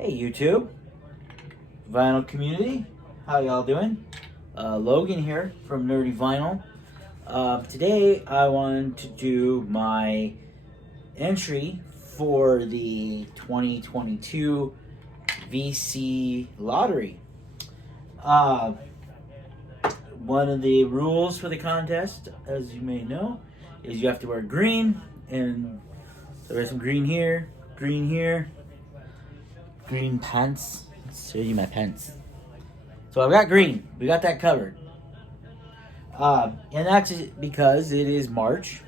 Hey YouTube, vinyl community, how y'all doing? Logan here from Nerdy Vinyl. Today I wanted to do my entry for the 2022 VC lottery. One of the rules for the contest, as you may know, is you have to wear green, and there's some green here, green pants. Let's show you my pants. So I've got green. We got that covered. And that's because it is March.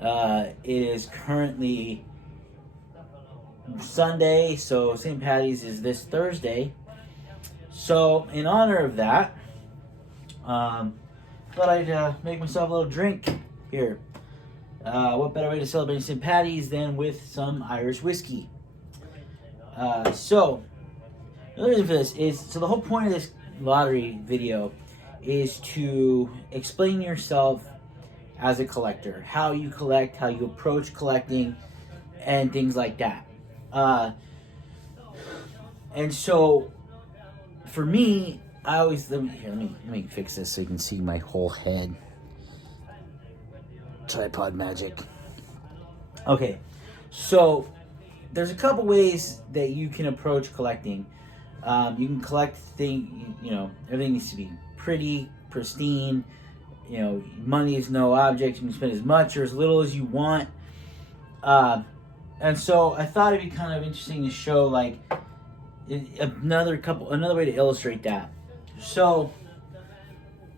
It is currently Sunday, so St. Patty's is this Thursday. So in honor of that, thought I'd make myself a little drink here. What better way to celebrate St. Patty's than with some Irish whiskey? So the reason for this is, so the whole point of this lottery video is to explain yourself as a collector, how you collect, how you approach collecting, and things like that. And so for me, I always let me fix this so you can see my whole head. Tripod magic. Okay, so there's a couple ways that you can approach collecting. You can collect things, everything needs to be pretty, pristine. Money is no object. You can spend as much or as little as you want. And so I thought it'd be kind of interesting to show another way to illustrate that. So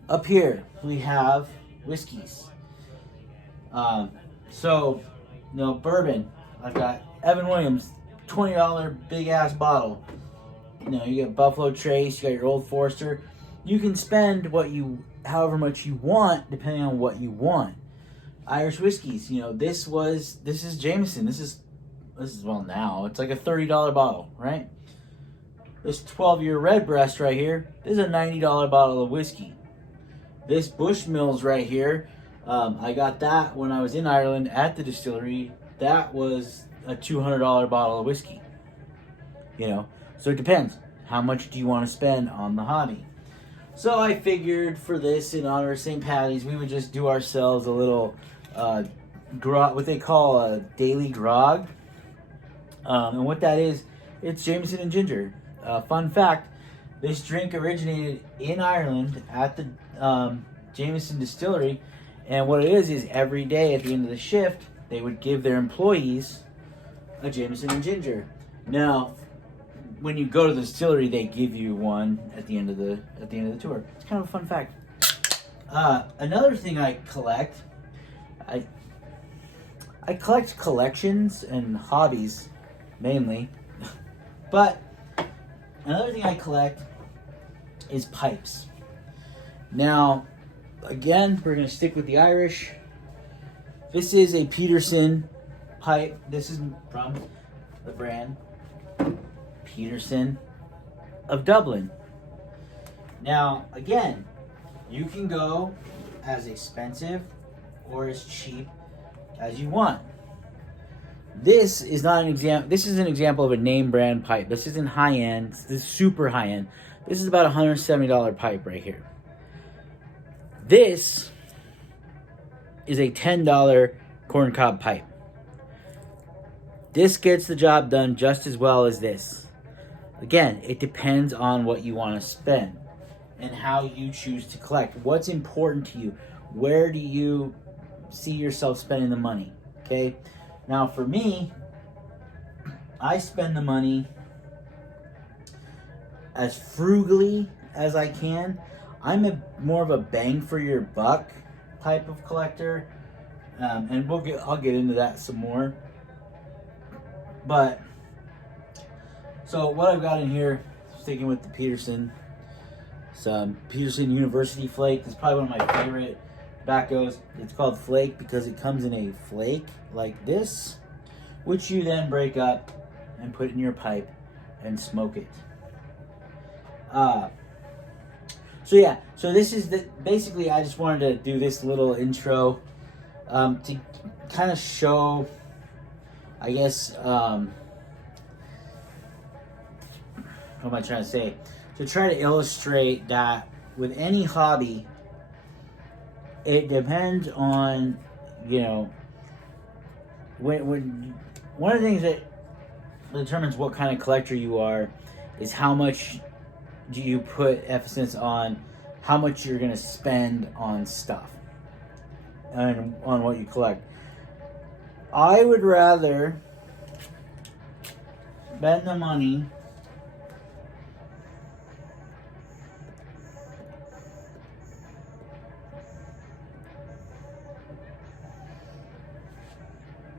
up here we have whiskeys. Bourbon. I've got Evan Williams, $20 big ass bottle. You got Buffalo Trace, you got your Old Forester. You can spend however much you want, depending on what you want. Irish whiskeys, this is Jameson. This is now it's like a $30 bottle, right? This 12-year Redbreast right here, this is a $90 bottle of whiskey. This Bushmills right here, I got that when I was in Ireland at the distillery. That was a $200 bottle of whiskey. So it depends. How much do you want to spend on the hobby? So I figured for this, in honor of St. Patty's, we would just do ourselves a little grog, what they call a daily grog. And what that is, it's Jameson and ginger. Fun fact, this drink originated in Ireland at the Jameson distillery. And what it is every day at the end of the shift, they would give their employees a Jameson and ginger. Now, when you go to the distillery, they give you one at the end of the tour. It's kind of a fun fact. Another thing I collect, I collect collections and hobbies mainly, but another thing I collect is pipes. Now, again, we're going to stick with the Irish. This is a Peterson pipe. This is from the brand Peterson of Dublin. Now, again, you can go as expensive or as cheap as you want. This is not an example. This is an example of a name brand pipe. This isn't high end. This is super high end. This is about a $170 pipe right here. This is a $10 corncob pipe. This gets the job done just as well as this. Again, it depends on what you want to spend and how you choose to collect. What's important to you? Where do you see yourself spending the money? Okay? Now for me, I spend the money as frugally as I can. I'm more of a bang for your buck type of collector, and I'll get into that some more. But so what I've got in here, sticking with the Peterson, some Peterson University Flake. This is probably one of my favorite tobaccos. It's called Flake because it comes in a flake like this, which you then break up and put in your pipe and smoke it. So this is basically I just wanted to do this little intro to kind of show, I guess, what am I trying to say? To try to illustrate that with any hobby, it depends on, you know, when one of the things that determines what kind of collector you are is how much do you put emphasis on how much you're going to spend on stuff and on what you collect. I would rather spend the money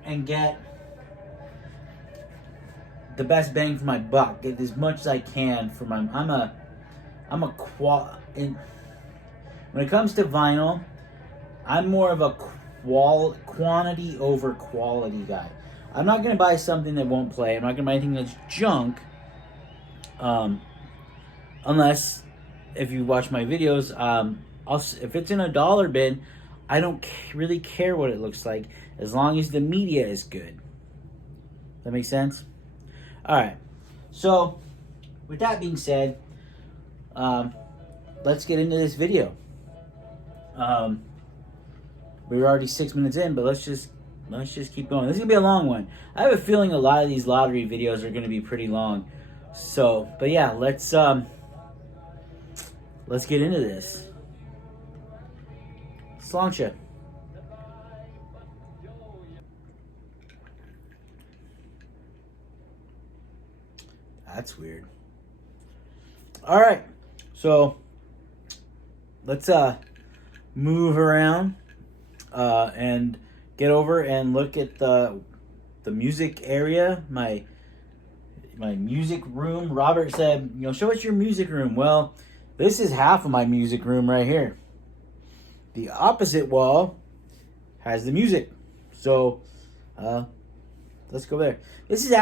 and get the best bang for my buck. Get as much as I can for my. When it comes to vinyl, I'm more of a quantity over quality guy. I'm not gonna buy something that won't play. I'm not gonna buy anything that's junk. Unless, if you watch my videos, if it's in a dollar bin, I don't really care what it looks like as long as the media is good. That makes sense? All right. So, with that being said, let's get into this video. We're already 6 minutes in, but let's just keep going. This is gonna be a long one. I have a feeling a lot of these lottery videos are gonna be pretty long. So, but yeah, let's get into this. Sláinte. That's weird. All right, so let's move around and get over and look at the music area, my music room. Robert said, you know, show us your music room. Well, this is half of my music room right here. The opposite wall has the music. So let's go there. This is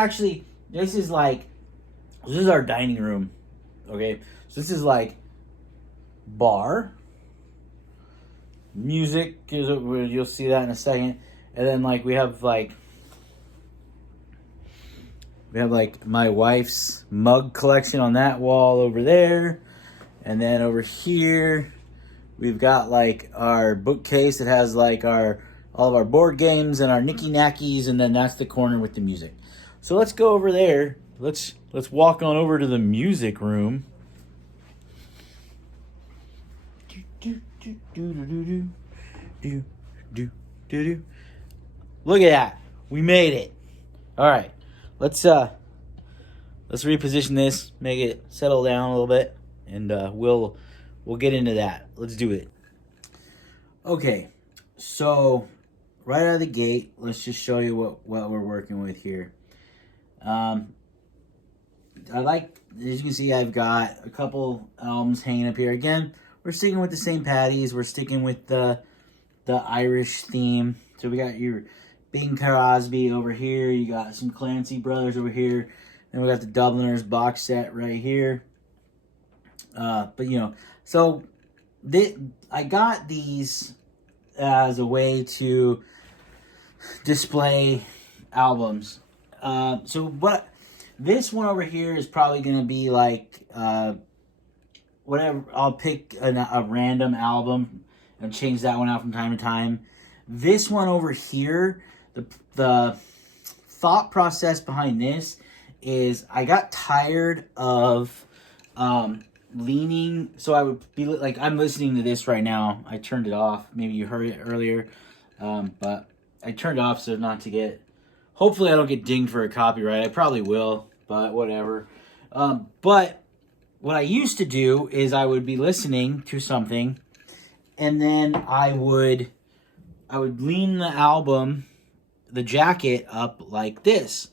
our dining room. Okay, so this is like bar. Music, you'll see that in a second. And then like we have like my wife's mug collection on that wall over there. And then over here we've got like our bookcase that has like all of our board games and our knicky knackies, and then that's the corner with the music. So let's go over there. Let's walk on over to the music room. Look at that. We made it. All right. Let's reposition this, make it settle down a little bit, and we'll get into that. Let's do it. Okay. So right out of the gate, let's just show you what we're working with here. As you can see, I've got a couple albums hanging up here. Again, we're sticking with the St. Patty's. We're sticking with the Irish theme. So we got your Bing Crosby over here. You got some Clancy Brothers over here. Then we got the Dubliners box set right here. But you know, so I got these as a way to display albums. This one over here is probably going to be like, whatever. I'll pick a random album and change that one out from time to time. This one over here, the thought process behind this is I got tired of leaning. So I would be like, I'm listening to this right now. I turned it off. Maybe you heard it earlier. But I turned it off so not to get... Hopefully I don't get dinged for a copyright. I probably will, but whatever. But what I used to do is I would be listening to something, and then I would lean the album, the jacket up like this.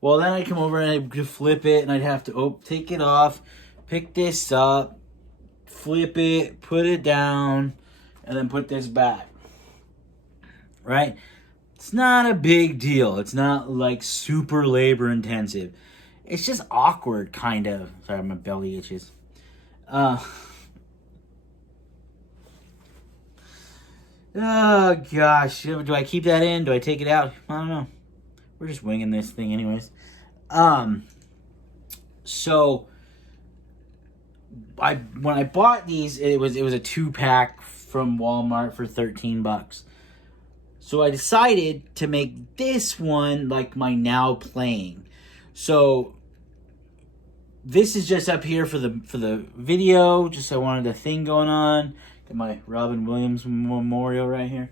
Well, then I'd come over and I'd flip it, and I'd have to take it off, pick this up, flip it, put it down, and then put this back. Right? It's not a big deal. It's not like super labor intensive. It's just awkward, kind of. Sorry, my belly itches. Oh gosh, do I keep that in? Do I take it out? I don't know. We're just winging this thing anyways. So when I bought these, it was a 2-pack from Walmart for $13. So I decided to make this one like my now playing. So this is just up here for the video. Just I wanted a thing going on. Got my Robin Williams memorial right here.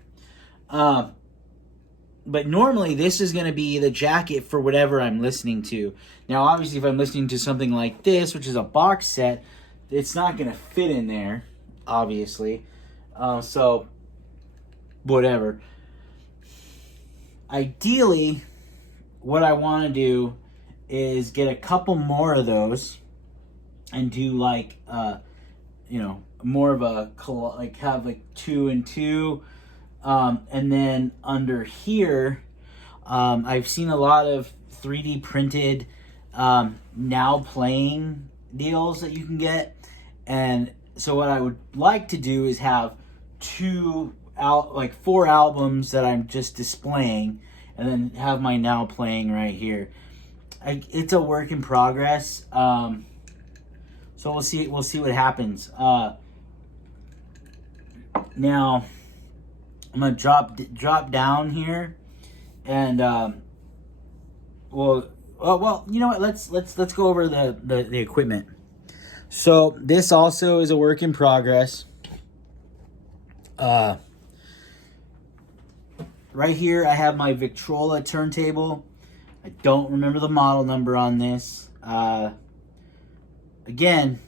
But normally this is going to be the jacket for whatever I'm listening to. Now, obviously, if I'm listening to something like this, which is a box set, it's not going to fit in there, obviously. So, whatever. Ideally, what I want to do is get a couple more of those and do like, more of a, like have like 2 and 2. And then under here, I've seen a lot of 3D printed now playing deals that you can get. And so what I would like to do is have 4 albums that I'm just displaying, and then have my now playing right here. It's a work in progress. So we'll see what happens. Now I'm gonna drop down here, and well, you know what? Let's go over the equipment. So this also is a work in progress. Right here I have my Victrola turntable. I don't remember the model number on this. Again,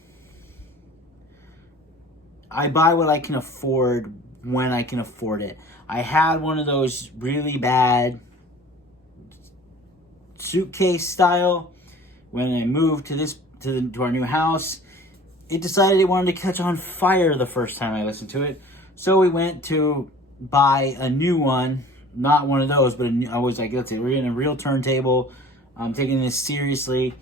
I buy what I can afford when I can afford it. I had one of those really bad suitcase style when I moved to our new house. It decided it wanted to catch on fire the first time I listened to it. So we went to buy a new one, not one of those, but I was like, that's it, we're getting a real turntable. I'm taking this seriously.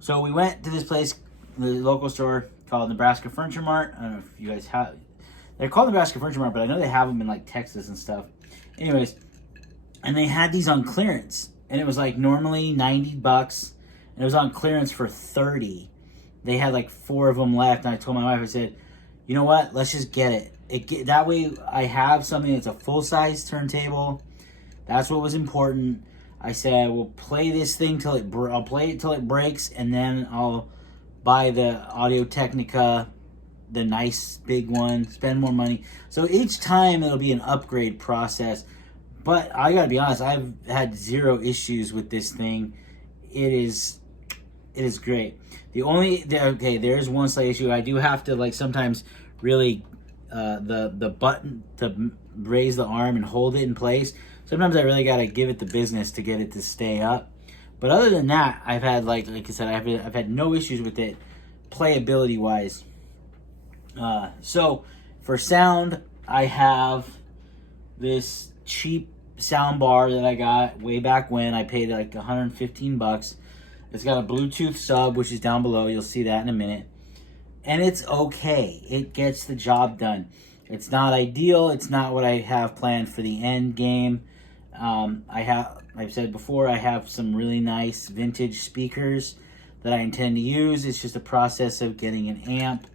So we went to this place, the local store called Nebraska Furniture Mart. I don't know if you guys have, they're called Nebraska Furniture Mart, but I know they have them in like Texas and stuff. Anyways, and they had these on clearance, and it was like normally $90, and it was on clearance for $30. They had like 4 of them left, and I told my wife, I said, you know what, let's just get it. That way I have something that's a full-size turntable. That's what was important. I said, we'll play this thing I'll play it till it breaks, and then I'll buy the Audio-Technica, the nice big one, spend more money. So each time it'll be an upgrade process. But I gotta be honest, I've had 0 issues with this thing. It is great. There's one slight issue. I do have to like sometimes really the button to raise the arm and hold it in place. Sometimes I really gotta give it the business to get it to stay up. But other than that, I've had like I said, I've had no issues with it, playability wise. So for sound, I have this cheap sound bar that I got way back when. I paid like $115. It's got a Bluetooth sub, which is down below. You'll see that in a minute. And it's okay. It gets the job done. It's not ideal. It's not what I have planned for the end game. I've said before, I have some really nice vintage speakers that I intend to use. It's just a process of getting an amp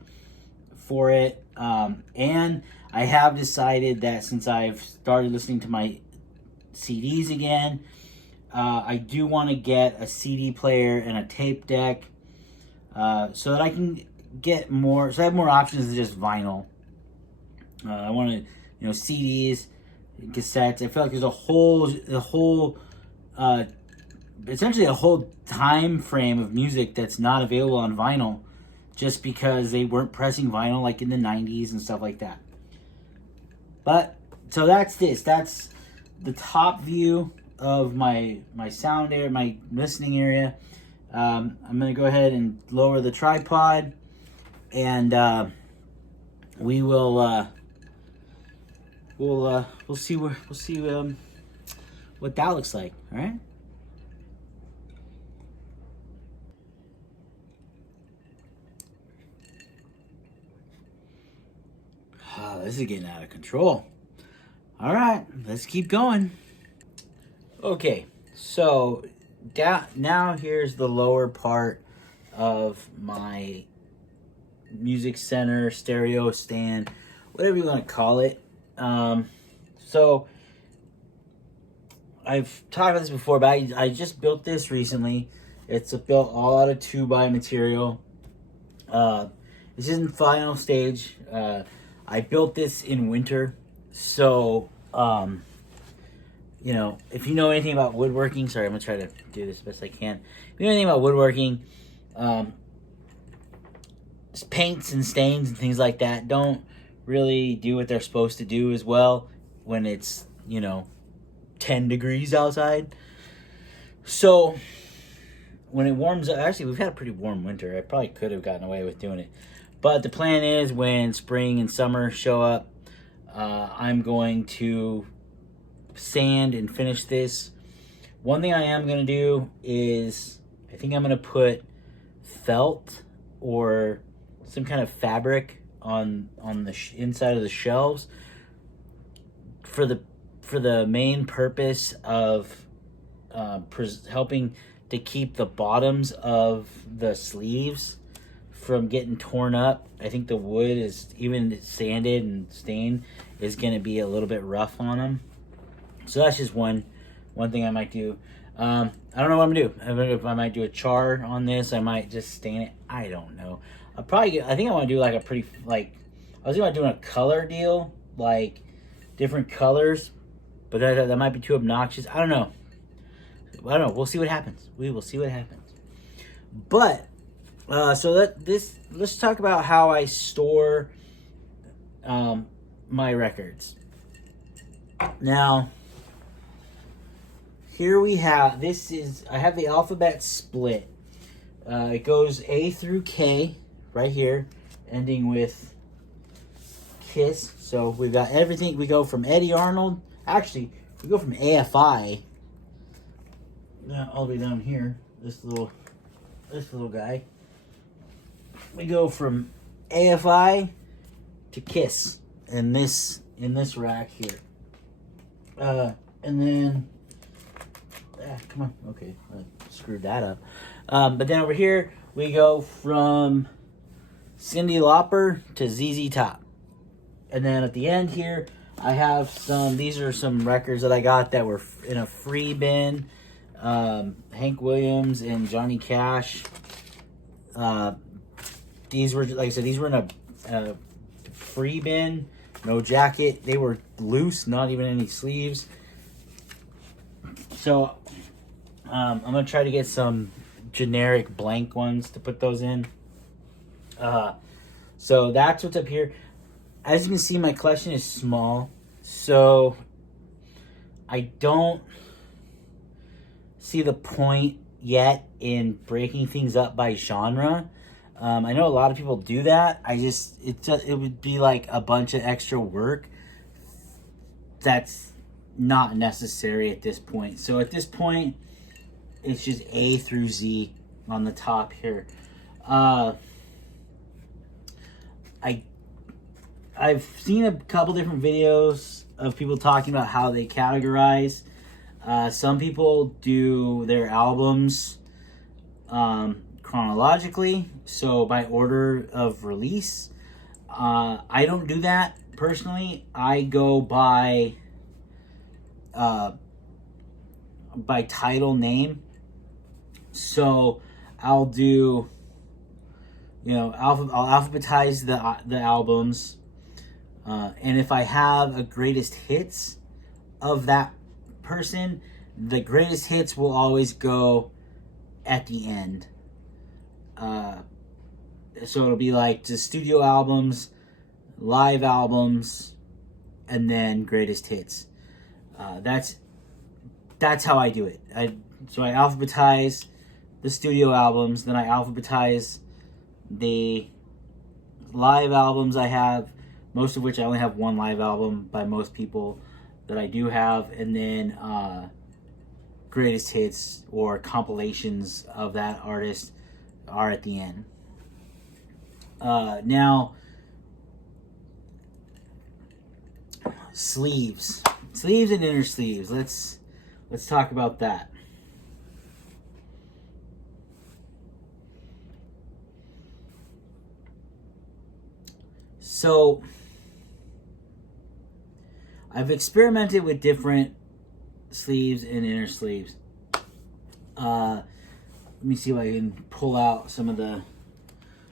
for it. And I have decided that since I've started listening to my CDs again, I do want to get a CD player and a tape deck so that I can get more, so I have more options than just vinyl. I want to, CDs, cassettes. I feel like there's essentially a whole time frame of music that's not available on vinyl just because they weren't pressing vinyl like in the 90s and stuff like that. But, so that's the top view of my sound area, my listening area. I'm going to go ahead and lower the tripod, and we will we'll see what that looks like. All right. Oh, this is getting out of control. All right, let's keep going. Okay, so now here's the lower part of my music center, stereo stand, whatever you want to call it. So I've talked about this before, but I just built this recently. It's built all out of 2x material. This isn't final stage. I built this in winter, so you know, if you know anything about woodworking, sorry, I'm gonna try to do this best I can. If you know anything about woodworking, paints and stains and things like that don't really do what they're supposed to do as well when it's, you know, 10 degrees outside. So when it warms up, actually we've had a pretty warm winter. I probably could have gotten away with doing it, but the plan is when spring and summer show up, I'm going to sand and finish this. One thing I am going to do is I think I'm going to put felt or some kind of fabric on the inside of the shelves for the main purpose of helping to keep the bottoms of the sleeves from getting torn up. I think the wood is, even sanded and stained, is going to be a little bit rough on them. So that's just one thing I might do. I don't know what I'm gonna do. I don't know if I might do a char on this. I might just stain it. I don't know. I think I want to do like a pretty, like, I was thinking about doing a color deal, like different colors, but that might be too obnoxious. I don't know. We'll see what happens. We will see what happens. But so let's talk about how I store my records. Now, here we have, I have the alphabet split. It goes A through K right here, ending with KISS. So we've got everything. We go from Eddie Arnold. Actually, we go from AFI all the way down here. This little guy. We go from AFI to KISS in this rack here. And then, come on, okay, I screwed that up. But then over here, we go from Cyndi Lauper to ZZ Top. And then at the end here, I have these are some records that I got that were in a free bin. Hank Williams and Johnny Cash. These were, like I said, these were in a free bin. No jacket. They were loose, not even any sleeves. So I'm going to try to get some generic blank ones to put those in. So that's what's up here. As you can see, my collection is small. So I don't see the point yet in breaking things up by genre. I know a lot of people do that. It would be like a bunch of extra work that's not necessary at this point. So at this point, it's just A through Z on the top here. I've seen a couple different videos of people talking about how they categorize. Some people do their albums chronologically, so by order of release. I don't do that personally. I go by title name. So I'll do, I'll alphabetize the albums, and if I have a greatest hits of that person, the greatest hits will always go at the end. So it'll be like just studio albums, live albums, and then greatest hits. That's how I do it. So I alphabetize the studio albums, then I alphabetize the live albums I have, most of which I only have one live album by most people that I do have, and then greatest hits or compilations of that artist are at the end. Now, sleeves and inner sleeves. Let's talk about that. So I've experimented with different sleeves and inner sleeves. Let me see if I can pull out some of the...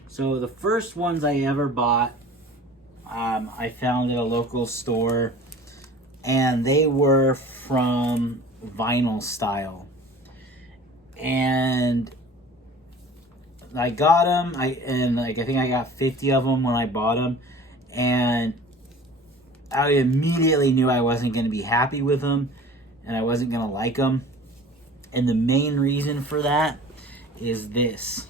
So the first ones I ever bought, I found at a local store, and they were from vinyl style. And I got them, I think I got 50 of them when I bought them, and I immediately knew I wasn't going to be happy with them, and I wasn't going to like them. And the main reason for that is this.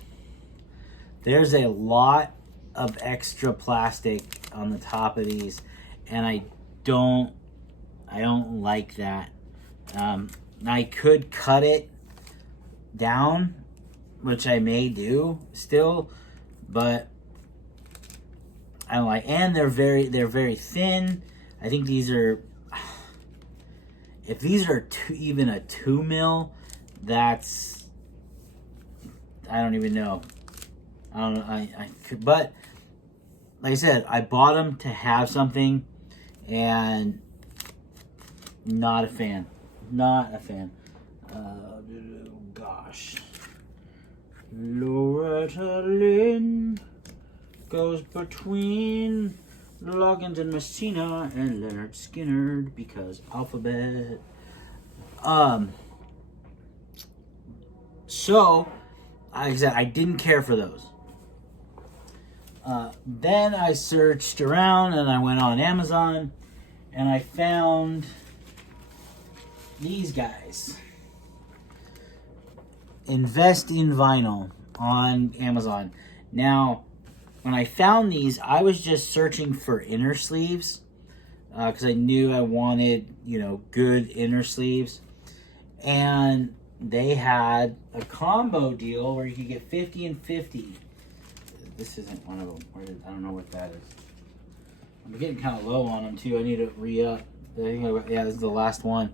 There's a lot of extra plastic on the top of these, and I don't like that. I could cut it down, which I may do still, but I don't like. And they're very thin. I think these are, if these are even a 2 mil, that's, I don't even know. I don't know. I could, but like I said, I bought them to have something, and not a fan. Not a fan. Gosh. Loretta Lynn goes between Loggins and Messina and Leonard Skinner because alphabet. So, like I said, I didn't care for those. Then I searched around and I went on Amazon and I found these guys. Invest in Vinyl on Amazon. Now, when I found these, I was just searching for inner sleeves because I knew I wanted, good inner sleeves. And they had a combo deal where you could get 50 and 50. This isn't one of them. I don't know what that is. I'm getting kind of low on them too. I need to re-up. Yeah, this is the last one.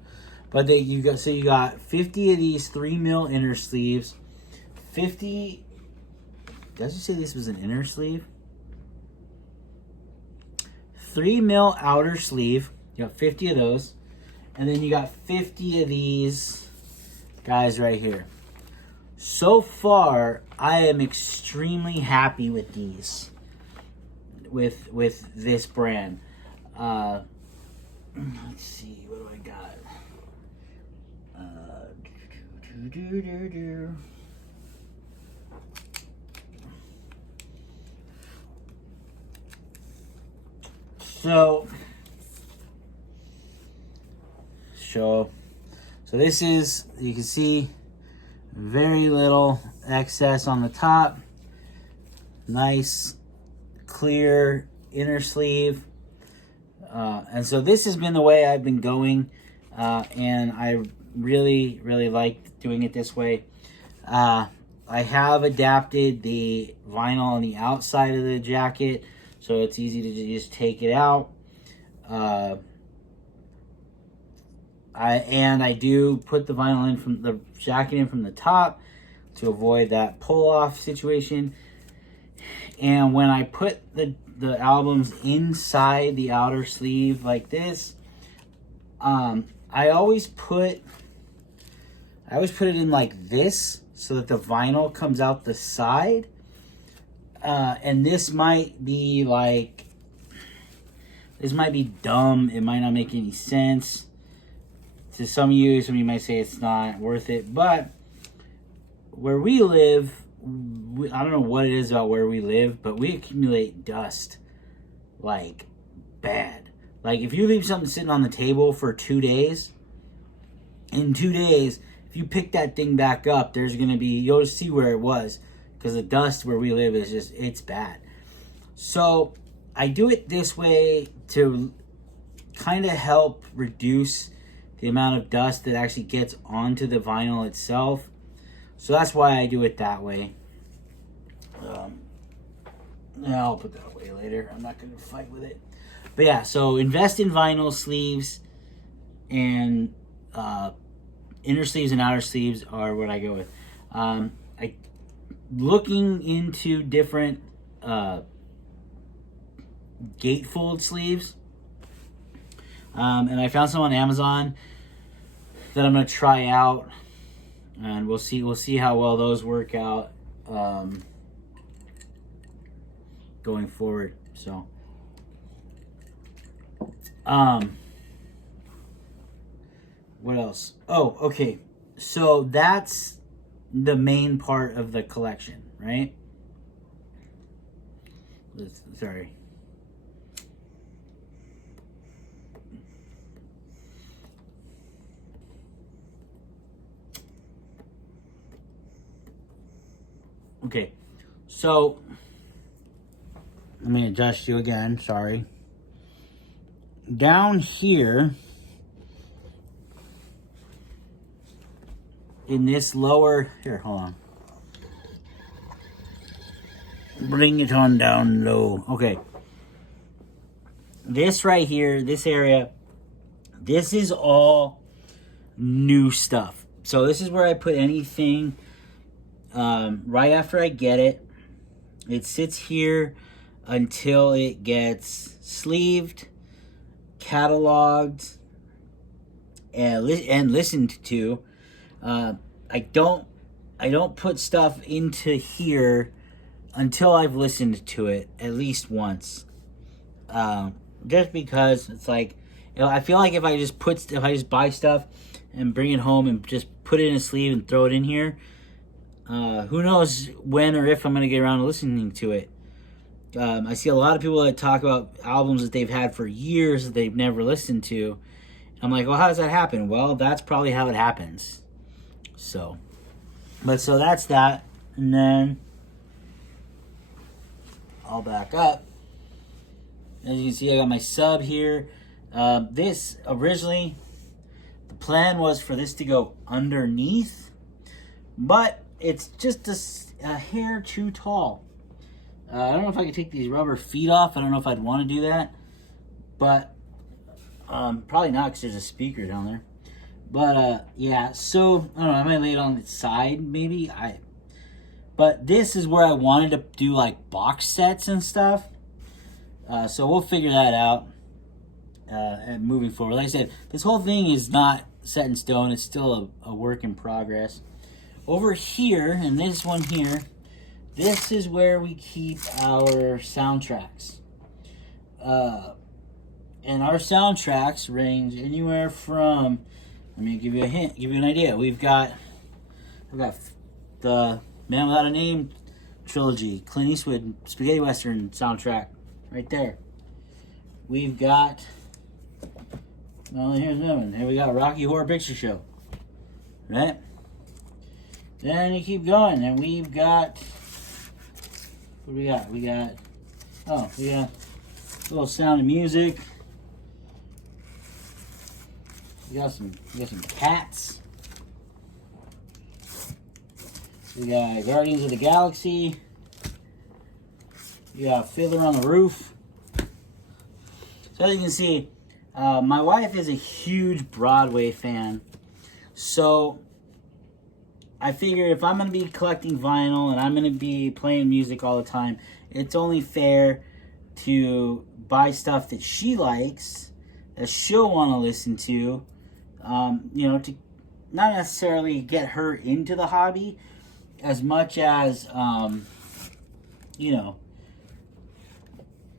But you got 50 of these 3 mil inner sleeves. 50. Does it say this was an inner sleeve? 3 mil outer sleeve. You got 50 of those. And then you got 50 of these guys right here. So far, I am extremely happy with these. With this brand. Let's see, what do I got? So this is, you can see, very little excess on the top. Nice, clear inner sleeve. And so this has been the way I've been going. And I really, really like doing it this way. I have adapted the vinyl on the outside of the jacket, so it's easy to just take it out. I do put the vinyl in from the jacket in from the top to avoid that pull-off situation. And when I put the albums inside the outer sleeve like this, I always put it in like this so that the vinyl comes out the side. And this might be dumb. It might not make any sense to some of you. Some of you might say it's not worth it. But where we live, I don't know what it is about where we live, but we accumulate dust like bad. Like if you leave something sitting on the table for 2 days, in 2 days, if you pick that thing back up, you'll see where it was, because the dust where we live is it's bad. So I do it this way to kind of help reduce the amount of dust that actually gets onto the vinyl itself. So that's why I do it that way. I'll put that away later. I'm not going to fight with it. But yeah, so invest in vinyl sleeves, and inner sleeves and outer sleeves are what I go with. Looking into different gatefold sleeves. And I found some on Amazon that I'm gonna try out, and we'll see how well those work out going forward. So what else? Oh, okay. So that's the main part of the collection, right? Sorry. Okay, so let me adjust you again. Sorry. Down here in this lower, here, hold on. Bring it on down low. Okay. This right here, this area, this is all new stuff. So this is where I put anything right after I get it. It sits here until it gets sleeved, cataloged, and listened to. I don't put stuff into here until I've listened to it at least once. Just because it's like, you know, I feel like if I just buy stuff and bring it home and just put it in a sleeve and throw it in here, who knows when or if I'm going to get around to listening to it. I see a lot of people that talk about albums that they've had for years that they've never listened to. I'm like, well, how does that happen? Well, that's probably how it happens. So that's that. And then I'll back up. As you can see, I got my sub here. This, originally, the plan was for this to go underneath, but it's just a hair too tall. I don't know if I could take these rubber feet off. I don't know if I'd want to do that, but probably not because there's a speaker down there. But yeah, so I don't know. I might lay it on its side, maybe. But this is where I wanted to do like box sets and stuff. So we'll figure that out and moving forward. Like I said, this whole thing is not set in stone. It's still a work in progress. Over here, and this one here, this is where we keep our soundtracks. And our soundtracks range anywhere from, let me give you a hint, give you an idea. I've got the Man Without a Name trilogy, Clint Eastwood Spaghetti Western soundtrack, right there. We've got, well, here's another one. Here we got Rocky Horror Picture Show, right? Then you keep going, and we've got, what do we got? We got a little Sound of Music. We got some Cats. We got Guardians of the Galaxy. We got Fiddler on the Roof. So as you can see, my wife is a huge Broadway fan. So I figured if I'm going to be collecting vinyl and I'm going to be playing music all the time, it's only fair to buy stuff that she likes, that she'll want to listen to, you know, to not necessarily get her into the hobby as much as, you know,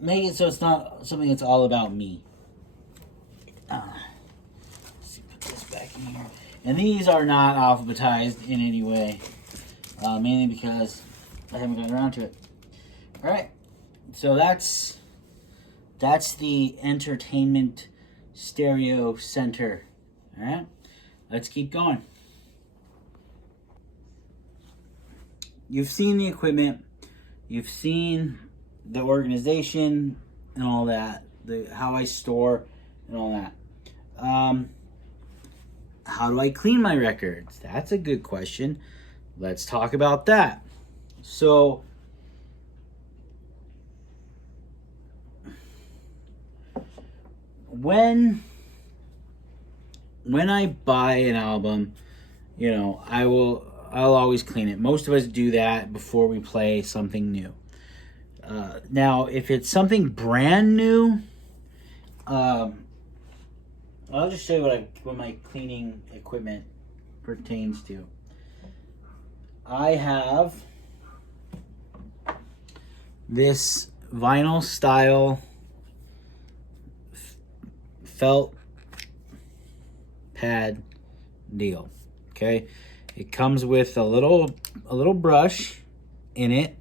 make it so it's not something that's all about me. Let's see, put this back in here. And these are not alphabetized in any way, mainly because I haven't gotten around to it. All right, so that's the entertainment stereo center. All right, let's keep going. You've seen the equipment, you've seen the organization and all that, how I store and all that. How do I clean my records? That's a good question. Let's talk about that. So, when I buy an album, you know, I'll always clean it. Most of us do that before we play something new. Now, if it's something brand new, I'll just show you what my cleaning equipment pertains to. I have this vinyl style felt pad deal. Okay, it comes with a little brush in it.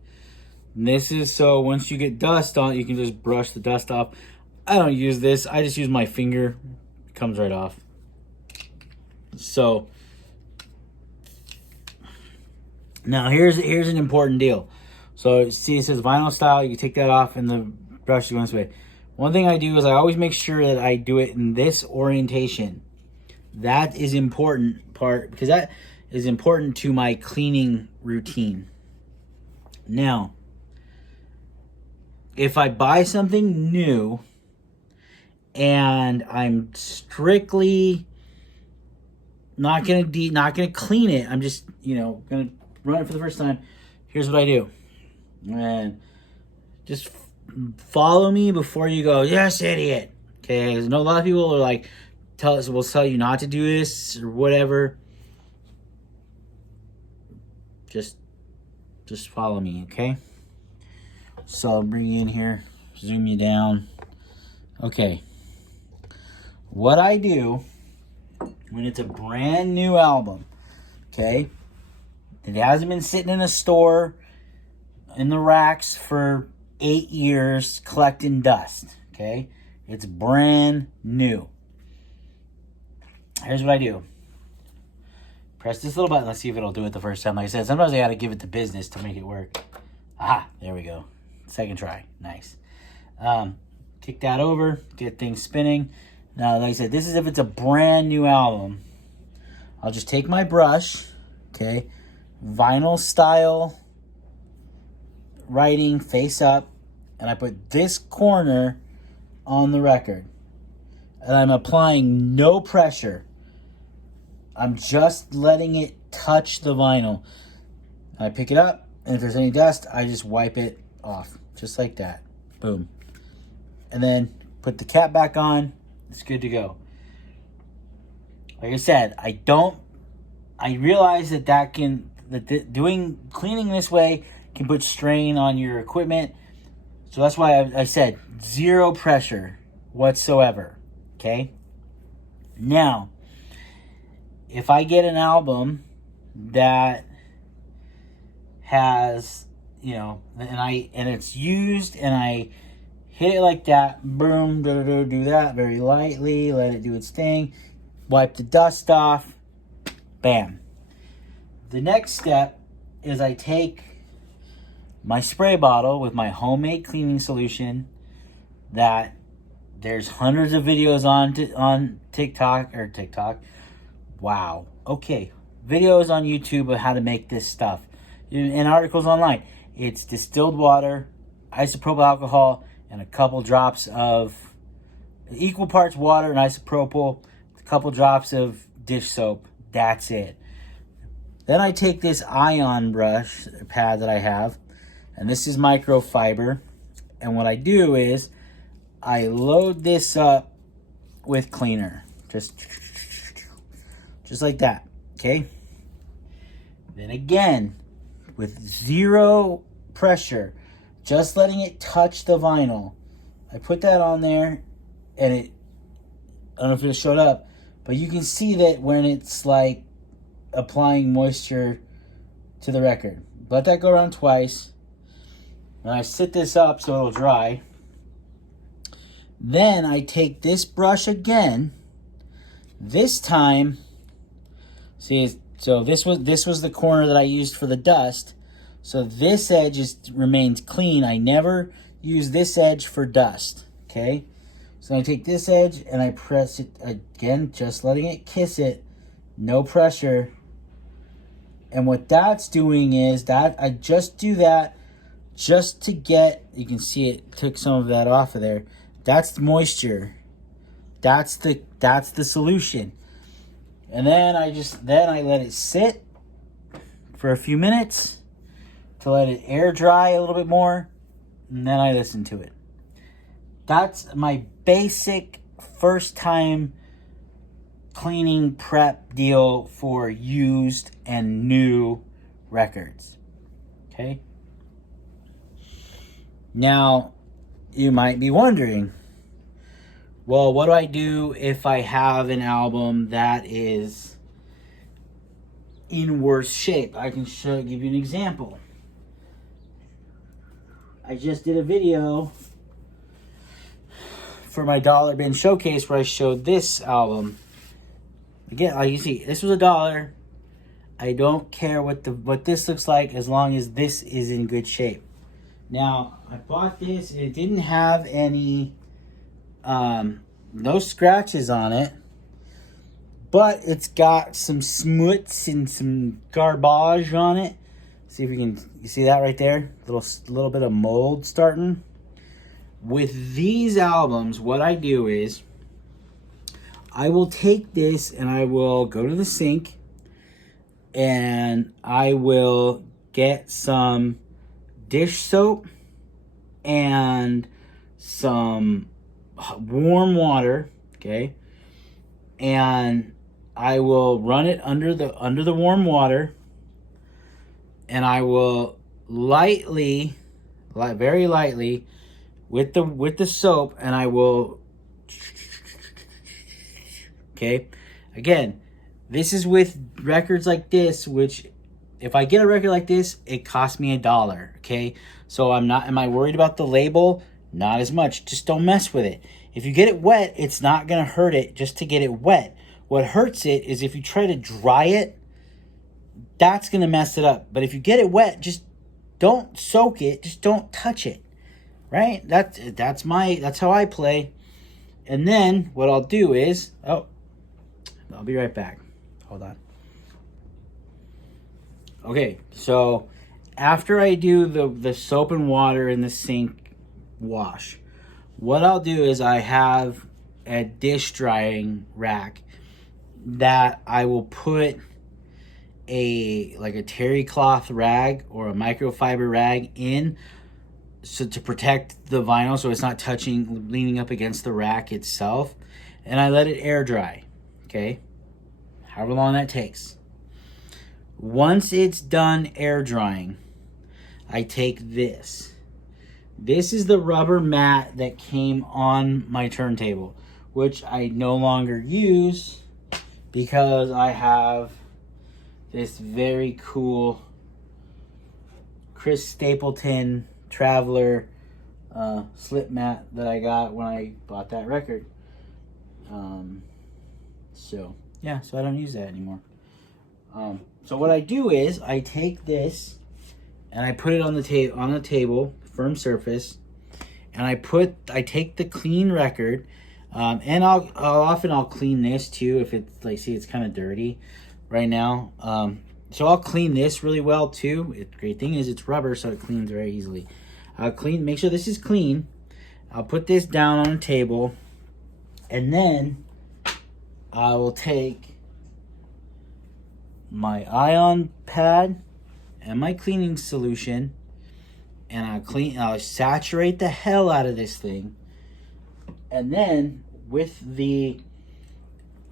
And this is so once you get dust on it, you can just brush the dust off. I don't use this. I just use my finger. It comes right off. So now here's an important deal. So see, it says vinyl style. You can take that off and the brush goes this way. One thing I do is I always make sure that I do it in this orientation. That is important part because that is important to my cleaning routine. Now, if I buy something new and I'm strictly not gonna clean it, I'm just gonna run it for the first time. Here's what I do, and just follow me before you go. Yes, idiot. Okay, I know a lot of people are like, will tell you not to do this or whatever. Just follow me, okay? So I'll bring you in here, zoom you down. Okay. What I do when it's a brand new album, okay? It hasn't been sitting in a store in the racks for 8 years collecting dust, okay? It's brand new. Here's what I do. Press this little button. Let's see if it'll do it the first time. Like I said, sometimes I got to give it the business to make it work. Aha, there we go. Second try. Nice. Kick that over. Get things spinning. Now, like I said, this is if it's a brand new album. I'll just take my brush, okay, vinyl style writing face up, and I put this corner on the record. And I'm applying no pressure. I'm just letting it touch the vinyl. I pick it up, and if there's any dust, I just wipe it off. Just like that. Boom. And then put the cap back on. It's good to go. Like I said, I realize that cleaning this way can put strain on your equipment. So that's why I said zero pressure whatsoever. Okay? Now, if I get an album that has, and it's used, and I hit it like that, boom, do that very lightly, let it do its thing, wipe the dust off, bam. The next step is I take my spray bottle with my homemade cleaning solution that there's hundreds of videos on TikTok. Wow. Okay. Videos on YouTube of how to make this stuff. And articles online. It's distilled water, isopropyl alcohol, and a couple drops of equal parts water and isopropyl, a couple drops of dish soap. That's it. Then I take this ion brush pad that I have, and this is microfiber. And what I do is I load this up with cleaner. Just like that. Okay? Then again, with zero pressure, just letting it touch the vinyl. I put that on there, and I don't know if it showed up, but you can see that when it's like applying moisture to the record. Let that go around twice. And I sit this up so it'll dry. Then I take this brush again. This time, see, so this was the corner that I used for the dust. So this edge remains clean. I never use this edge for dust. Okay? So I take this edge and I press it again, just letting it kiss it. No pressure. And what that's doing is that I just do that just to get, you can see it took some of that off of there. That's the moisture. That's the solution. And then I let it sit for a few minutes to let it air dry a little bit more. and then I listen to it. That's my basic first time cleaning prep deal for used and new records. Okay? Now, you might be wondering, well, what do I do if I have an album that is in worse shape? I can give you an example. I just did a video for my Dollar Bin Showcase where I showed this album. Again, like you see, this was $1. I don't care what this looks like as long as this is in good shape. Now, I bought this and it didn't have any, no scratches on it, but it's got some smuts and some garbage on it. See if you see that right there? Little bit of mold starting. With these albums, what I do is I will take this and I will go to the sink and I will get some dish soap and some warm water, okay? And I will run it under the warm water, and I will very lightly with the soap, and I will, okay? Again, this is with records like this, which if I get a record like this, it costs me $1, okay? So am I worried about the label? Not as much. Just don't mess with it. If you get it wet, it's not going to hurt it just to get it wet. What hurts it is if you try to dry it, that's going to mess it up. But if you get it wet, just don't soak it. Just don't touch it, right? That's how I play. And then what I'll do is, I'll be right back. Hold on. Okay, so after I do the soap and water in the sink wash, what I'll do is I have a dish drying rack that I will put a terry cloth rag or a microfiber rag in, so to protect the vinyl so it's not leaning up against the rack itself, and I let it air dry, okay? However long that takes. Once it's done air drying, I take this. This is the rubber mat that came on my turntable, which I no longer use because I have this very cool Chris Stapleton Traveler slip mat that I got when I bought that record. So I don't use that anymore. So what I do is I take this and I put it on the table, firm surface, and I take the clean record, and I'll clean this too if it's it's kind of dirty right now. So I'll clean this really well too. The great thing is it's rubber, so it cleans very easily. Make sure this is clean. I'll put this down on the table, and then I will take my ion pad and my cleaning solution, and I'll saturate the hell out of this thing, and then with the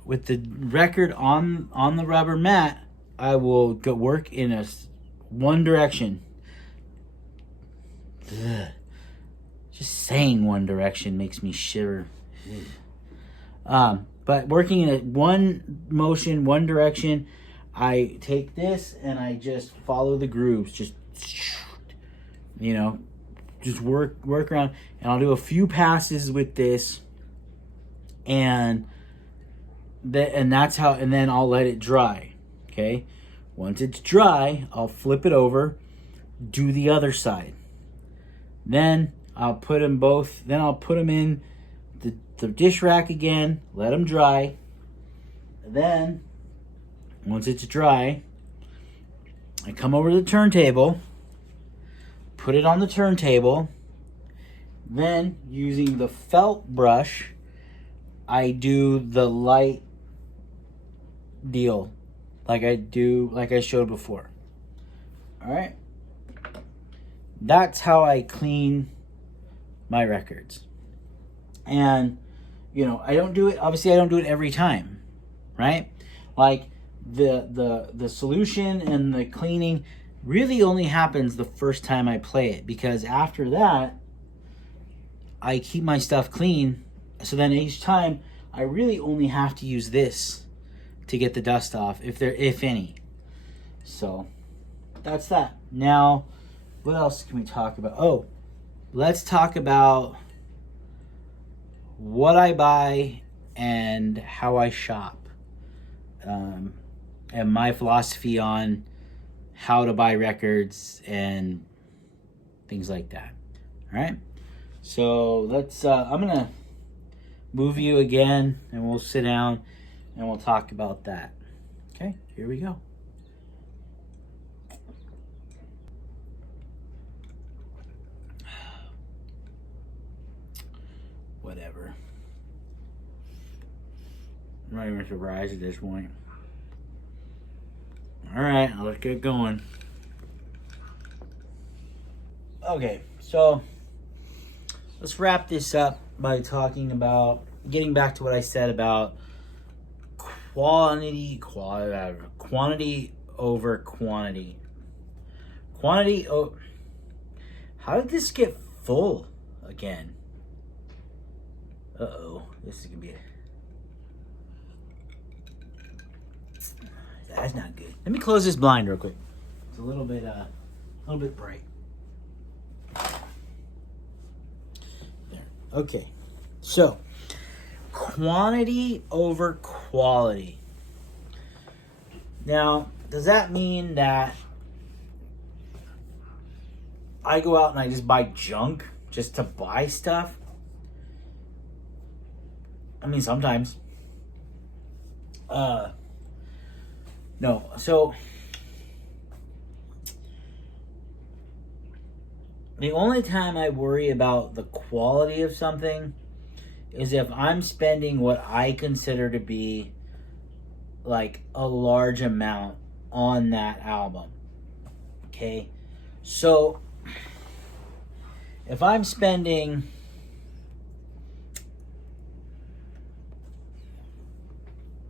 record on the rubber mat, I will go work in one direction. Ugh. Just saying one direction makes me shiver. But working in one motion, one direction, I take this and I just follow the grooves. Just work around, and I'll do a few passes with this, and that's how. And then I'll let it dry. Okay, once it's dry, I'll flip it over, do the other side. Then I'll put them both. Then I'll put them in the dish rack again. Let them dry. Then once it's dry, I come over to the turntable, put it on the turntable. Then using the felt brush, I do the light deal like I showed before. All right. That's how I clean my records. And, you know, I don't do it, obviously I don't do it every time, right? Like the solution and the cleaning really only happens the first time I play it, because after that, I keep my stuff clean. So then each time I really only have to use this to get the dust off, if any. So that's that. Now, what else can we talk about? Oh, let's talk about what I buy and how I shop, and my philosophy on how to buy records and things like that. All right. So let's. I'm gonna move you again, and we'll sit down and we'll talk about that. Okay. Here we go. Whatever. I'm not even surprised at this point. All right, let's get going. Okay, so let's wrap this up by talking about, getting back to what I said about quantity over quantity. How did this get full again? Uh-oh, this is gonna be that's not good. Let me close this blind real quick. It's a little bit bright. There. Okay. So, quantity over quality. Now, does that mean that I go out and I just buy junk just to buy stuff? I mean, sometimes. No. So, the only time I worry about the quality of something is if I'm spending what I consider to be like a large amount on that album. Okay? So, if I'm spending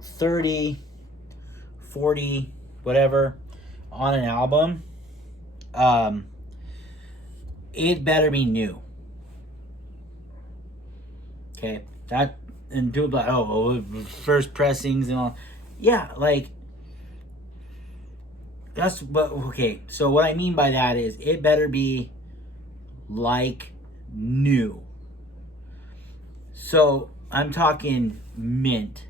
$30, $40, whatever on an album, it better be new. Okay, that, and people like, oh, first pressings and all. Yeah, like that's, but okay. So what I mean by that is it better be like new. So I'm talking mint.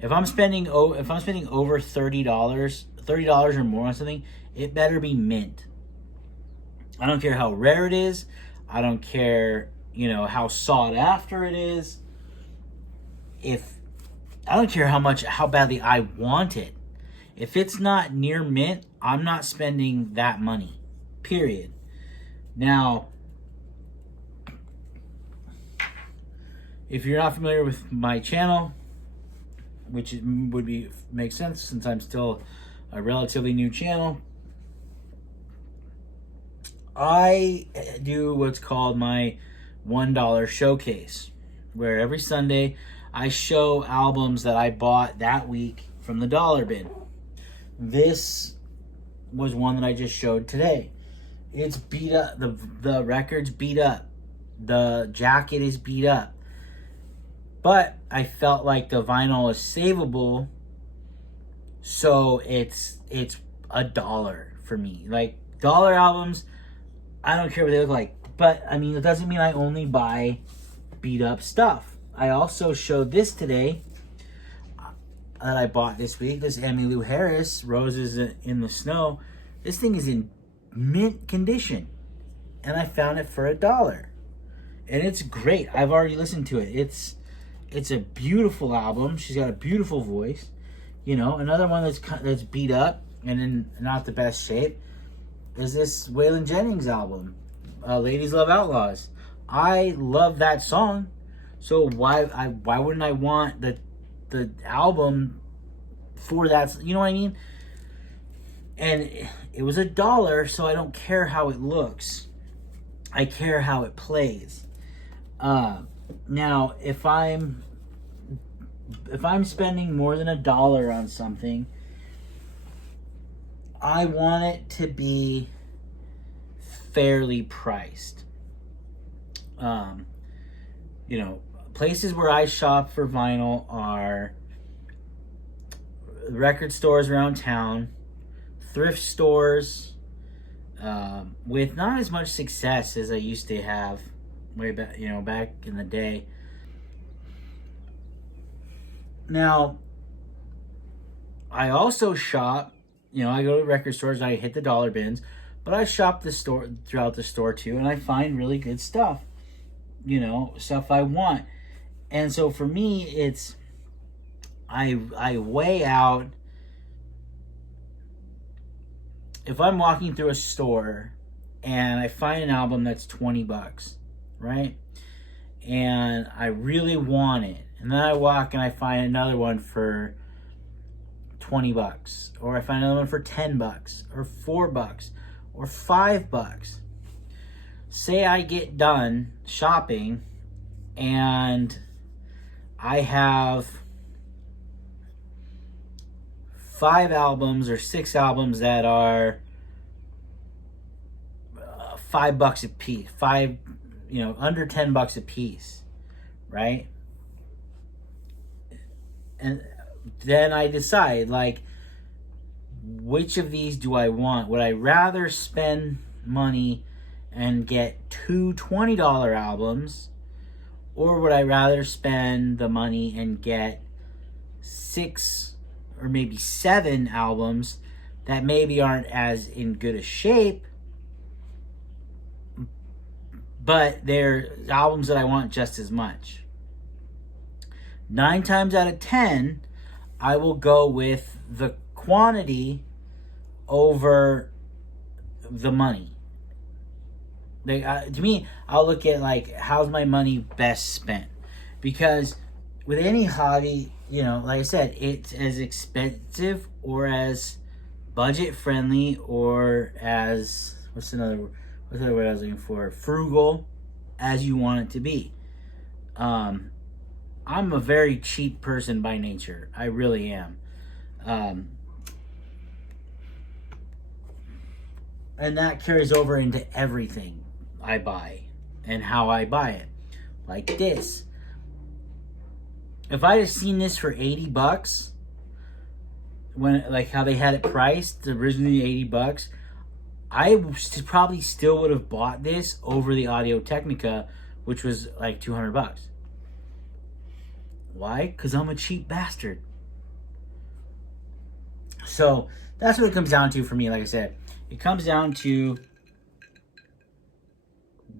If I'm spending over $30 or more on something, it better be mint. I don't care how rare it is. I don't care, how sought after it is. I don't care how badly I want it. If it's not near mint, I'm not spending that money. Period. Now, if you're not familiar with my channel, which makes sense since I'm still a relatively new channel, I do what's called my $1 showcase, where every Sunday I show albums that I bought that week from the dollar bin. This was one that I just showed today. It's beat up. The record's beat up. The jacket is beat up. But I felt like the vinyl is savable, so it's $1 for me. Like, dollar albums, I don't care what they look like. But, I mean, it doesn't mean I only buy beat up stuff. I also showed this today that I bought this week. This Emmylou Harris, Roses in the Snow. This thing is in mint condition. And I found it for $1. And it's great. I've already listened to it. It's a beautiful album. She's got a beautiful voice. Another one that's beat up and in not the best shape is this Waylon Jennings album, Ladies Love Outlaws. I love that song, so why wouldn't I want the album for that? You know what I mean? And it was $1, so I don't care how it looks. I care how it plays. Now, if I'm spending more than $1 on something, I want it to be fairly priced. You know, places where I shop for vinyl are record stores around town, thrift stores, with not as much success as I used to have way back, back in the day. Now, I also shop, I go to record stores, I hit the dollar bins, but I shop throughout the store too, and I find really good stuff, stuff I want. And so for me, it's, I weigh out, if I'm walking through a store and I find an album that's $20, right? And I really want it. And then I walk and I find another one for $20, or I find another one for $10, or $4, or $5. Say I get done shopping and I have 5 albums or 6 albums that are $5 a piece, under $10 a piece, right? And then I decide, like, which of these do I want? Would I rather spend money and get 2 $20 albums, or would I rather spend the money and get 6 or maybe 7 albums that maybe aren't as in good a shape, but they're albums that I want just as much? 9 times out of 10, I will go with the quantity over the money. To me, I'll look at, like, how's my money best spent? Because with any hobby, like I said, it's as expensive or as budget friendly or as, what's the other word I was looking for? Frugal as you want it to be. I'm a very cheap person by nature. I really am. And that carries over into everything I buy and how I buy it. Like this. If I had seen this for $80, when, like, how they had it priced, originally $80, I probably still would have bought this over the Audio-Technica, which was like $200. Why? Because I'm a cheap bastard. So that's what it comes down to for me. Like I said, it comes down to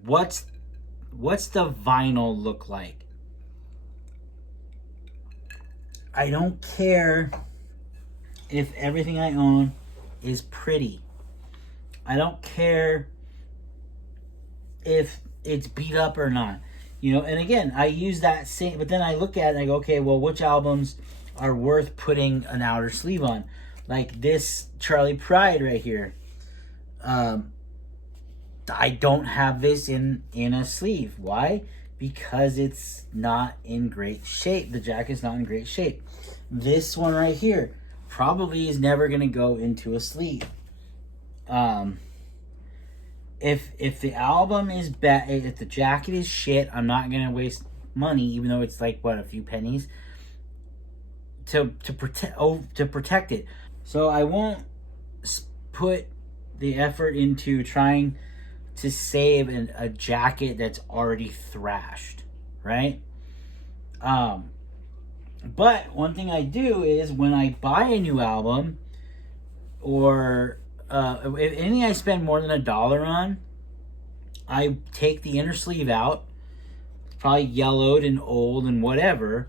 what's the vinyl look like. I don't care if everything I own is pretty. I don't care if it's beat up or not. And again, I use that same, but then I look at it and I go, okay, well, which albums are worth putting an outer sleeve on? Like this Charlie Pride right here. I don't have this in a sleeve. Why? Because it's not in great shape. The jacket's not in great shape. This one right here probably is never going to go into a sleeve. If the album is bad, if the jacket is shit, I'm not going to waste money, even though it's like, what, a few pennies to protect it. So I won't put the effort into trying to save a jacket that's already thrashed, right? But one thing I do is when I buy a new album, or if anything I spend more than $1 on, I take the inner sleeve out, probably yellowed and old and whatever,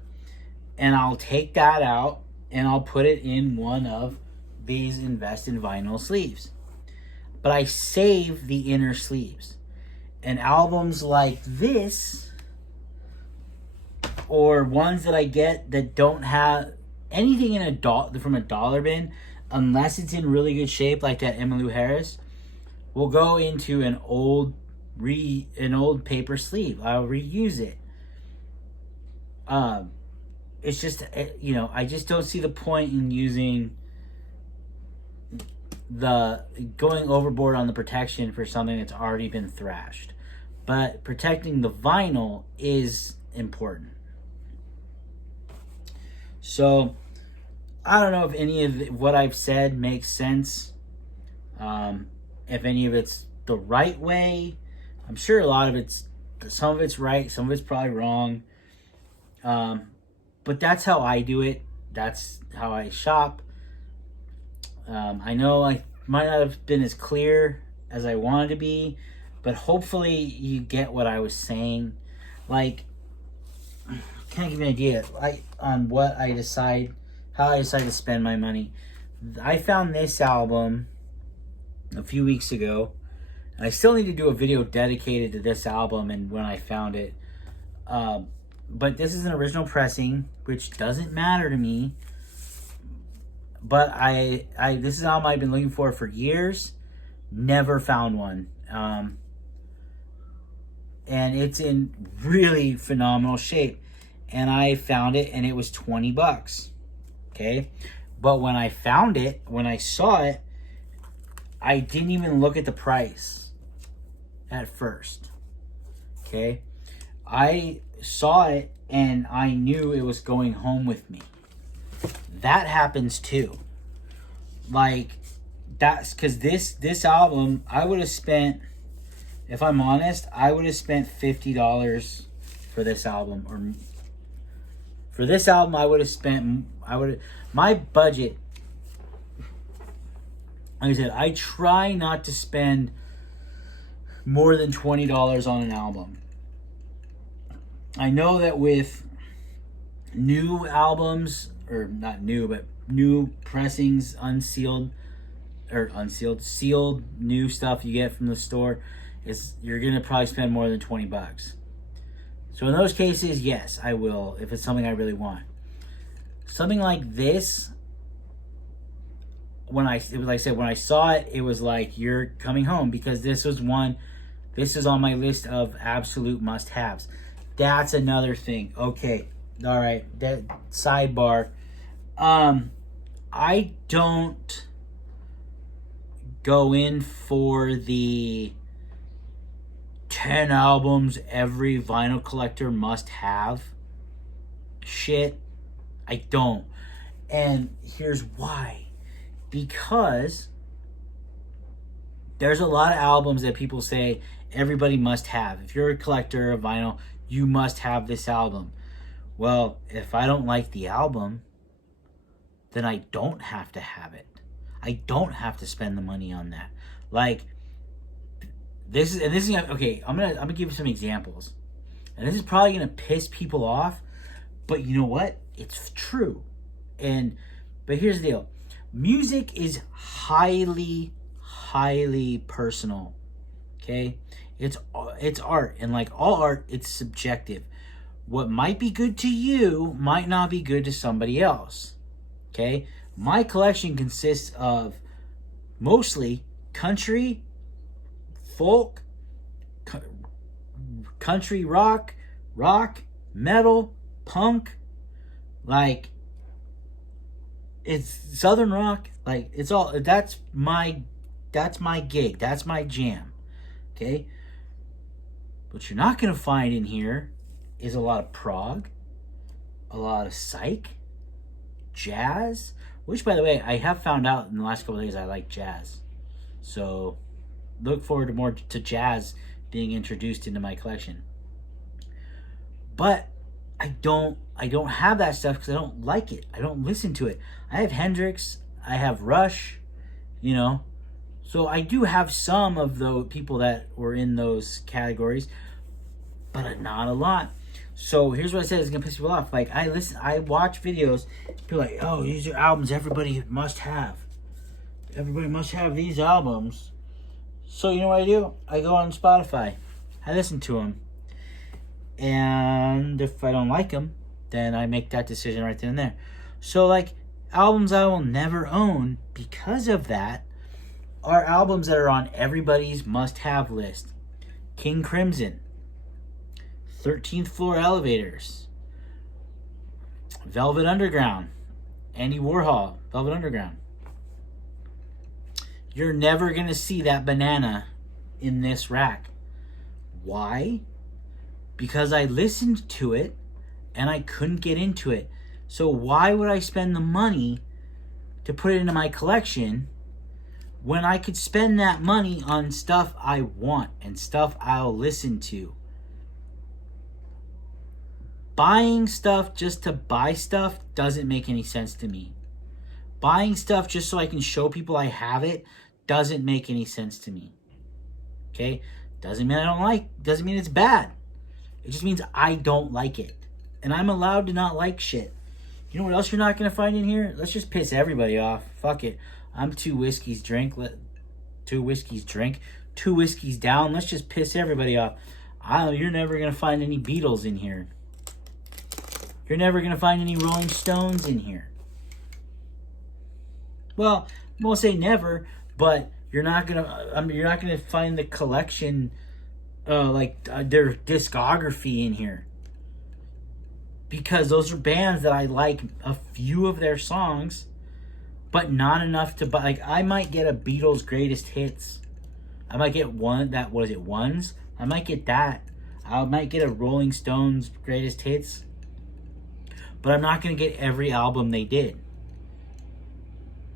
and I'll take that out and I'll put it in one of these Invest in Vinyl sleeves. But I save the inner sleeves. And albums like this, or ones that I get that don't have anything from a dollar bin, unless it's in really good shape, like that Emmylou Harris, will go into an old an old paper sleeve. I'll reuse it. It's just, you know, I just don't see the point in using going overboard on the protection for something that's already been thrashed. But protecting the vinyl is important. So I don't know if any of what I've said makes sense. If any of it's the right way. I'm sure some of it's right, some of it's probably wrong. But that's how I do it. That's how I shop. I know I might not have been as clear as I wanted to be, but hopefully you get what I was saying. Like, kind of give you an idea on what I decide, how I decide to spend my money. I found this album a few weeks ago. And I still need to do a video dedicated to this album and when I found it. But this is an original pressing, which doesn't matter to me. But this is an album I've been looking for years. Never found one. And it's in really phenomenal shape. And I found it and it was $20. Okay? But when I found it, when I saw it, I didn't even look at the price at first. Okay? I saw it and I knew it was going home with me. That happens too. Like, that's because this album, I would have spent, if I'm honest, I would have spent $50 for this album. Or for this album, my budget, like I said, I try not to spend more than $20 on an album. I know that with new albums, or not new, but new pressings, sealed new stuff you get from the store, you're gonna probably spend more than $20. So in those cases, yes, I will, if it's something I really want. Something like this, when I saw it, it was like, you're coming home, because this is on my list of absolute must-haves. That's another thing. Okay, all right, that sidebar. I don't go in for the 10 albums every vinyl collector must have shit. I don't. And here's why. Because there's a lot of albums that people say everybody must have. If you're a collector of vinyl, you must have this album. Well, if I don't like the album, then I don't have to have it. I don't have to spend the money on that. Like, this is okay. I'm gonna give you some examples, and this is probably gonna piss people off, but you know what? It's true. But here's the deal: music is highly personal. Okay, it's art, and like all art, it's subjective. What might be good to you might not be good to somebody else. Okay, my collection consists of mostly country, folk, country rock, metal, punk, like it's southern rock, like it's all, that's my gig, that's my jam. Okay, what you're not gonna find in here is a lot of prog, a lot of psych, jazz, which, by the way, I have found out in the last couple of days I like jazz. So look forward to more to jazz being introduced into my collection. But I don't have that stuff because I don't like it. I don't listen to it. I have Hendrix, I have Rush, you know. So I do have some of the people that were in those categories, but not a lot. So here's what I said is gonna piss people off. Like, I watch videos, people are like, oh, these are albums everybody must have. Everybody must have these albums. So you know what I do? I go on Spotify. I listen to them. And if I don't like them, then I make that decision right then and there. So, like, albums I will never own because of that are albums that are on everybody's must-have list. King Crimson, 13th Floor Elevators, Velvet Underground, Andy Warhol, Velvet Underground. You're never going to see that banana in this rack. Why? Because I listened to it and I couldn't get into it. So why would I spend the money to put it into my collection when I could spend that money on stuff I want and stuff I'll listen to? Buying stuff just to buy stuff doesn't make any sense to me. Buying stuff just so I can show people I have it doesn't make any sense to me. Okay? Doesn't mean I don't like, doesn't mean it's bad. It just means I don't like it. And I'm allowed to not like shit. You know what else you're not going to find in here? Let's just piss everybody off. Fuck it. I'm 2 whiskeys drink. 2 whiskeys drink. 2 whiskeys down. Let's just piss everybody off. You're never going to find any Beatles in here. You're never going to find any Rolling Stones in here. Well, I won't say never, but you're not gonna find the collection, their discography in here, because those are bands that I like a few of their songs, but not enough to buy. Like, I might get a Beatles greatest hits. I might get ones. I might get that. I might get a Rolling Stones greatest hits, but I'm not gonna get every album they did.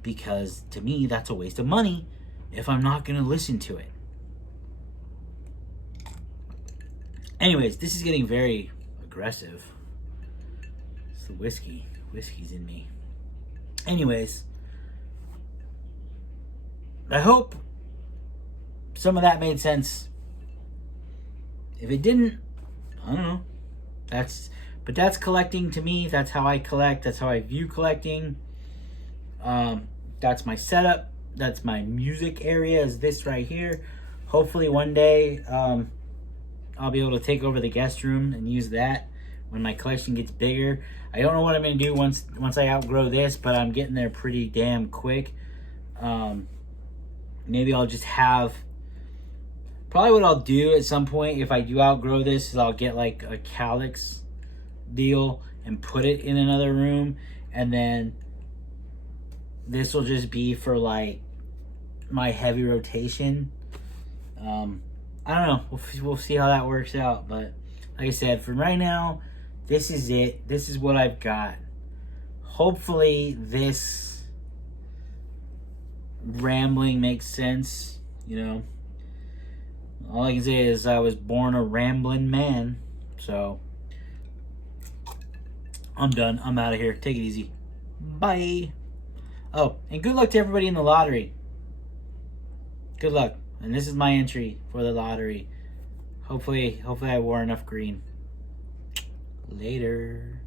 Because to me, that's a waste of money if I'm not going to listen to it. Anyways, this is getting very aggressive. It's the whiskey. Whiskey's in me. Anyways, I hope some of that made sense. If it didn't, I don't know. But that's collecting to me. That's how I collect. That's how I view collecting. That's my setup. That's my music area, is this right here. Hopefully one day I'll be able to take over the guest room and use that when my collection gets bigger. I don't know what I'm going to do once I outgrow this, but I'm getting there pretty damn quick. Maybe I'll just have... Probably what I'll do at some point if I do outgrow this is I'll get like a Calyx deal and put it in another room, and then this will just be for like my heavy rotation. I don't know. We'll see how that works out. But like I said, for right now, this is it. This is what I've got. Hopefully this rambling makes sense. You know, all I can say is I was born a rambling man. So I'm done. I'm out of here. Take it easy. Bye. Oh, and good luck to everybody in the lottery. Good luck. And this is my entry for the lottery. Hopefully I wore enough green. Later.